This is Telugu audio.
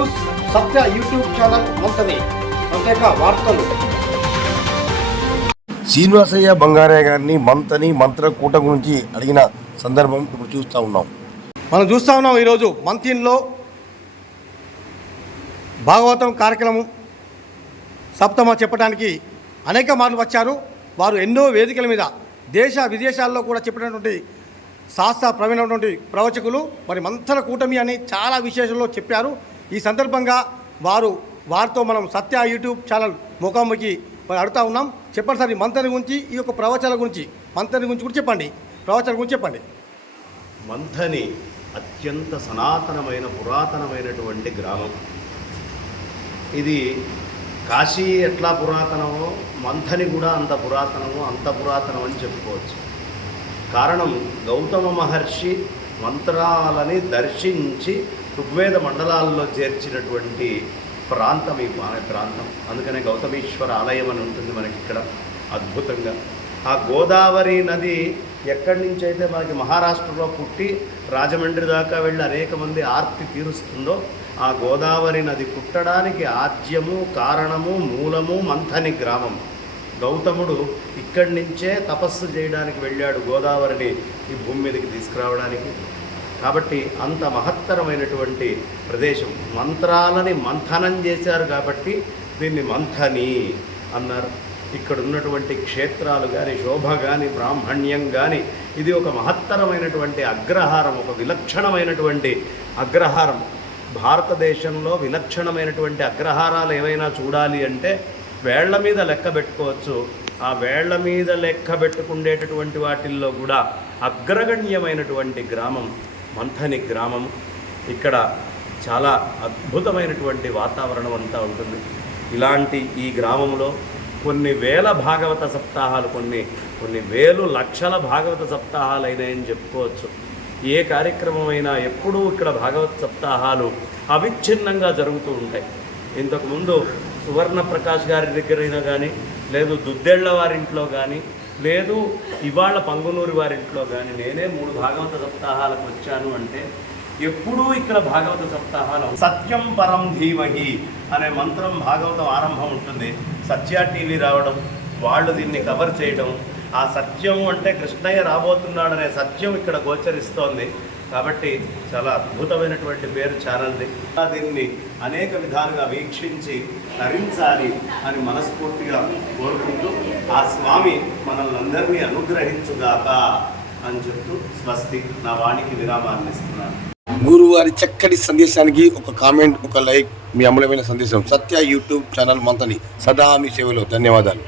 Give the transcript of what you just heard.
న్యూస్ సత్య యూట్యూబ్ ఛానల్ మంతని ప్రత్యేక వార్తలు. శ్రీనివాసయ్య బంగారయ్య గారిని మంత్రకూట గురించి అడిగిన సందర్భం ఇప్పుడు మనం చూస్తూ ఉన్నాం. ఈరోజు మంతిన్లో భాగవతం కార్యక్రమం సప్తమ చెప్పడానికి అనేక మార్లు వచ్చారు. వారు ఎన్నో వేదికల మీద దేశ విదేశాల్లో కూడా చెప్పినటువంటి శాస్త్ర ప్రవీణటువంటి ప్రవచకులు మరి మంత్ర కూటమి అని చాలా విశేషంలో చెప్పారు. ఈ సందర్భంగా వారితో మనం సత్య యూట్యూబ్ ఛానల్ ముఖాముఖి అడుగుతూ ఉన్నాం. చెప్పండి సార్, ఈ మంత్రి గురించి, ఈ యొక్క ప్రవచనాల గురించి, మంత్రి గురించి కూడా చెప్పండి, ప్రవచనాల గురించి చెప్పండి. మంథని అత్యంత సనాతనమైన పురాతనమైనటువంటి గ్రామం. ఇది కాశీ ఎట్లా పురాతనమో మంథని కూడా అంత పురాతనం అని చెప్పుకోవచ్చు. కారణం, గౌతమ మహర్షి మంత్రాలని దర్శించి ఋగ్వేద మండలాల్లో చేర్చినటువంటి ప్రాంతం ఈ ప్రాంతం. అందుకనే గౌతమేశ్వర ఆలయం అని ఉంటుంది మనకి ఇక్కడ అద్భుతంగా. ఆ గోదావరి నది ఎక్కడి నుంచి అయితే మనకి మహారాష్ట్రలో పుట్టి రాజమండ్రి దాకా వెళ్ళి అనేక మంది ఆర్తి తీరుస్తుందో, ఆ గోదావరి నది పుట్టడానికి ఆద్యము, కారణము, మూలము మంథని గ్రామం. గౌతముడు ఇక్కడి నుంచే తపస్సు చేయడానికి వెళ్ళాడు, గోదావరిని ఈ భూమి మీదకి తీసుకురావడానికి. కాబట్టి అంత మహత్తరమైనటువంటి ప్రదేశం. మంత్రాలని మంథనం చేశారు కాబట్టి దీన్ని మంథని అన్నారు. ఇక్కడ ఉన్నటువంటి క్షేత్రాలు కానీ, శోభ కానీ, బ్రాహ్మణ్యం కానీ, ఇది ఒక మహత్తరమైనటువంటి అగ్రహారం, ఒక విలక్షణమైనటువంటి అగ్రహారం. భారతదేశంలో విలక్షణమైనటువంటి అగ్రహారాలు ఏవైనా చూడాలి అంటే వేళ్ల మీద లెక్క పెట్టుకోవచ్చు. ఆ వేళ్ల మీద లెక్క పెట్టుకునేటటువంటి వాటిల్లో కూడా అగ్రగణ్యమైనటువంటి గ్రామం మంథని గ్రామం. ఇక్కడ చాలా అద్భుతమైనటువంటి వాతావరణం అంతా ఉంటుంది. ఇలాంటి ఈ గ్రామంలో కొన్ని వేల భాగవత సప్తాహాలు, కొన్ని వేలు లక్షల భాగవత సప్తాహాలు అయినాయని చెప్పుకోవచ్చు. ఏ కార్యక్రమమైనా ఎప్పుడూ ఇక్కడ భాగవత సప్తాహాలు అవిచ్ఛిన్నంగా జరుగుతూ ఉంటాయి. ఇంతకుముందు సువర్ణ ప్రకాష్ గారి దగ్గరైనా కానీ, లేదు దుద్దేళ్ల వారింట్లో కానీ, లేదు ఇవాళ పంగునూరి వారింట్లో కానీ నేనే 3 భాగవత సప్తాహాలకు వచ్చాను అంటే ఎప్పుడూ ఇక్కడ భాగవత సప్తాహాలు. సత్యం పరం ధీమహి అనే మంత్రం భాగవతం ఆరంభం ఉంటుంది. సత్య టీవీ రావడం, వాళ్ళు దీన్ని కవర్ చేయడం, ఆ సత్యం అంటే కృష్ణయ్య రాబోతున్నాడనే సత్యం ఇక్కడ గోచరిస్తోంది. కాబట్టి చాలా అద్భుతమైనటువంటి పేరు ఛానల్ది. దీన్ని అనేక విధాలుగా వీక్షించి తరించాలి అని మనస్ఫూర్తిగా కోరుకుంటూ ఆ స్వామి మనల్ని అందరినీ అనుగ్రహించుగాక అని చెప్తూ స్వస్తి. నా వాణికి విరామాన్ని ఇస్తున్నాను. గురువారి చక్కటి సందేశానికి ఒక కామెంట్, ఒక లైక్, మీ అమూల్యమైన సందేశం. సత్య యూట్యూబ్ ఛానల్ మంతని సదా మీ సేవలో. ధన్యవాదాలు.